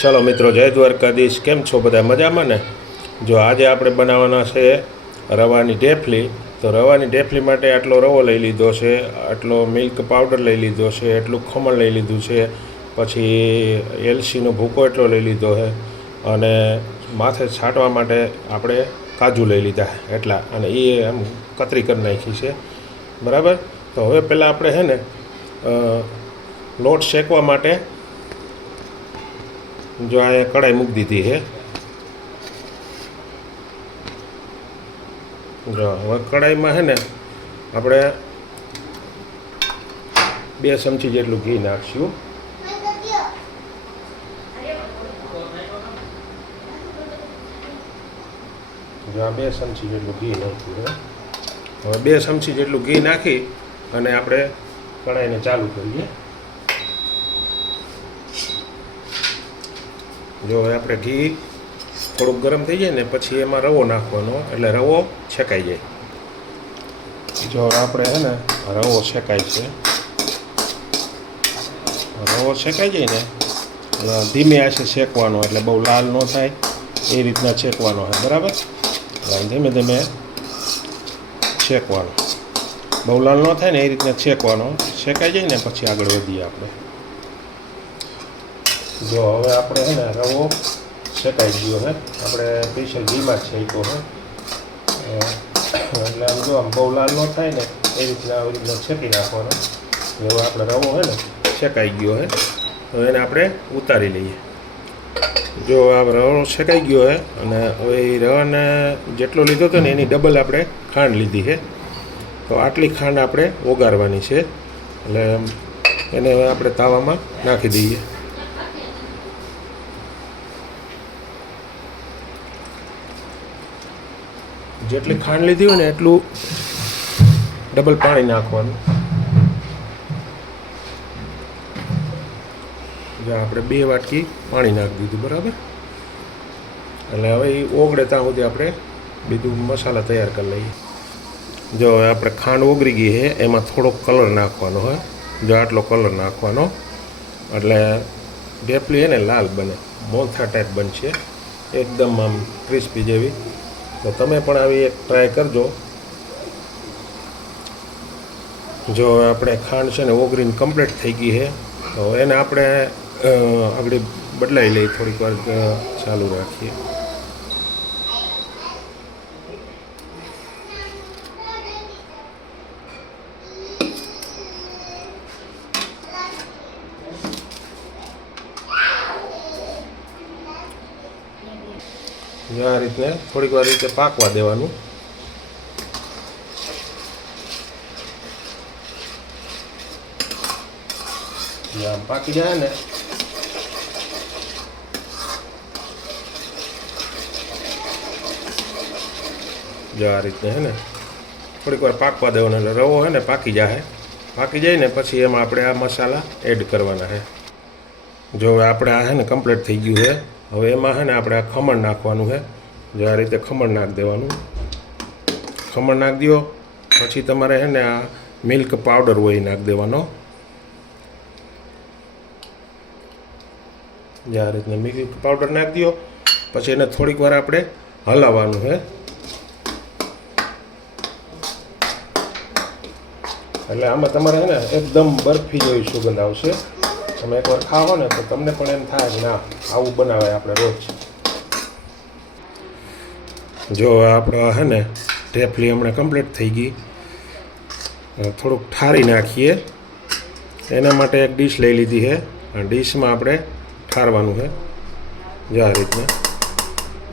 चलो मित्रों, जय द्वारकाधीश। केम छो बधा मजामां ने? जो आज आपणे बनाववाना छे रवानी ढेफली। तो रवानी ढेफली माटे आटलो रवो लई लीधो छे, आटलो मिल्क पाउडर लई लीधो छे, एटલું खमण लई लीधुं छे, पछी एलचीनो भूको एटलो लई लीधो है अने माथे छांटवा माटे आपणे काजू लई लीधा एटला अने ए आम कतरी कर नाखी छे। बराबर। तो हवे पहेला आपणे है ने लोट शेकवा माटे जो आ कढ़ाई मूक दीधी है। जो हवे कढ़ाई में है ने आपणे 2 चमची जेटलू घी नाखशुं। जो आ 2 चमची जेटलू घी नाख्युं है। हवे 2 चमची जेटलू घी नाखी अने आपणे कढ़ाईने चालू करीए। जो આપણે ઘી થોડુંક ગરમ થઈ જાય ને પછી એમાં રવો નાખવાનો એટલે રવો છેકાઈ જાય। જો આપણે હે ને રવો છેકાય છે, રવો છેકાઈ જાય ને ધીમે આંચે શેકવાનો એટલે બહુ લાલ ન થાય એ રીતના શેકવાનો છે। બરાબર। ધીમે ધીમે શેકવાનો, બહુ લાલ ન થાય ને એ રીતના શેકવાનો। શેકાઈ જાય ને પછી આગળ વધીએ આપણે। जो हवे आपणे है ने रवो शेकाई गयो है, आपणे स्पेशल घी में शेक्यो है એટલે આમ જો આમ બહુ લાલ ન થાય ને એ રીતના શેકી નાખવાનો। હવે આપણે રવો है ને શેકાઈ ગયો है, તો એને આપણે ઉતારી લઈએ। જો આ રવો શેકાઈ ગયો है અને હવે એ રવાને જેટલો લીધો હતો ને એની ડબલ આપણે ખાંડ લીધી છે। તો આટલી ખાંડ આપણે ઓગાળવાની છે એટલે એને હવે આપણે તાવામાં નાખી દઈએ। જેટલી ખાંડ લીધી હોય ને એટલું ડબલ પાણી નાખવાનું। જો આપણે 2 વાટકી પાણી નાખી દીધું। બરાબર। એટલે હવે એ ઓગળે ત્યાં સુધી આપણે બીજું મસાલા તૈયાર કરી લઈએ। જો હવે આપણે ખાંડ ઓગળી ગઈ છે એમાં થોડોક કલર નાખવાનો હોય। જો આટલો કલર નાખવાનો એટલે ઢેફલી એને લાલ બને, મોથા ટાઈપ બનશે, એકદમ આમ ક્રિસ્પી જેવી। तो तमे पण आवी एक ट्राय करजो। जो आपणे खांड छे ने ओगळीने कम्प्लीट थई गई है, तो एने आपणे आगळ बदलाई लई, थोड़ीक वार चालू राखीए। जो आ रीते थोड़ीक वार रीते पाकवा देवानुं। आम पाकी जाए ने जो आ रीते है ने थोड़ीक वार पाकवा देवानुं એટલે રવો है ने पाकी जाए। पाकी जाए ने पछी एमां आपणे आ मसाला एड करवाना है। जो आपणे आ है ने कम्प्लीट थई गयुं है। हवे एमां है ने आपणे आ खमण नाखवानुं है। जो आ रीते खमण नाख देवानुं। खमण नाख दो पछी तमारे है ने आ मिल्क पाउडर होय नाख देवानो। जो आ रीते मिल्क पाउडर नाख दो पछी एने थोड़ीक वार आपणे हलाववानुं है। એટલે આમાં તમારે है ने एकदम बर्फी જેવી સુગંધ આવશે। તમે એકવાર ખાવો ને તો તમને પણ એમ થાય કે ના આવું બનાવાય આપણે રોજ। જો આપણે है ने ઢેફલી હમણાં કમ્પ્લીટ થઈ ગઈ। થોડુંક ઠારી નાખીએ। એના માટે એક ડીશ લઈ લીધી છે। આ ડીશમાં આપણે ઠારવાનું છે જો આ રીતના।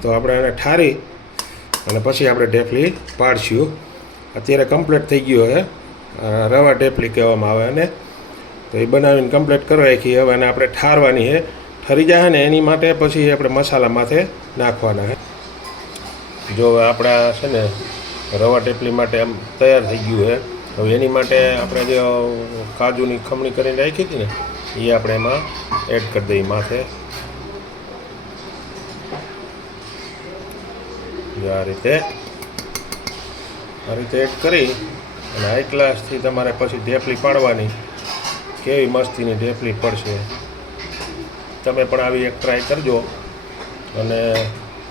તો આપણે એને ઠારી અને પછી આપણે ઢેફલી પાડશું। અત્યારે કમ્પ્લીટ થઈ ગયો છે, રવા ઢેફલી કહેવામાં આવે અને तो ये बनावीने कम्प्लीट करवा राखी। हवे आने आपणे ठारवानी है। ठरी जाए ने एनी माटे पछी आपणे मसाला माथे नाखवाना है। जो आपणा छे ने रवा ढेफली माटे आम तैयार थई गयुं है। हवे एनी माटे आपणे जे काजूनी खमणी करीने राखी हती ने ए आपणे एमां एड करी दઈએ माथे। जो आ रीते एड करी अने हाई क्लासथी तमारे पछी ढेफली पाडवानी। केवी मस्तीनी ढेफली पड़शे। તમે પણ આવી એક ટ્રાય કરજો અને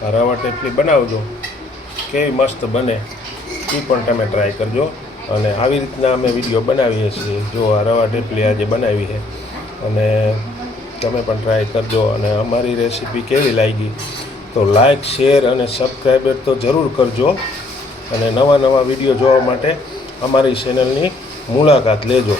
આ રવા ટેફલી બનાવજો, કેવી મસ્ત બને એ પણ તમે ટ્રાય કરજો. અને આવી રીતના અમે વિડીયો બનાવીએ છીએ. જો આ રવા ટેફલી આજે બનાવી છે અને તમે પણ ટ્રાય કરજો. અને અમારી રેસીપી કેવી લાગી તો લાઈક, શેર અને સબસ્ક્રાઈબર તો જરૂર કરજો. અને નવા વિડીયો જોવા માટે અમારી ચેનલની મુલાકાત લેજો.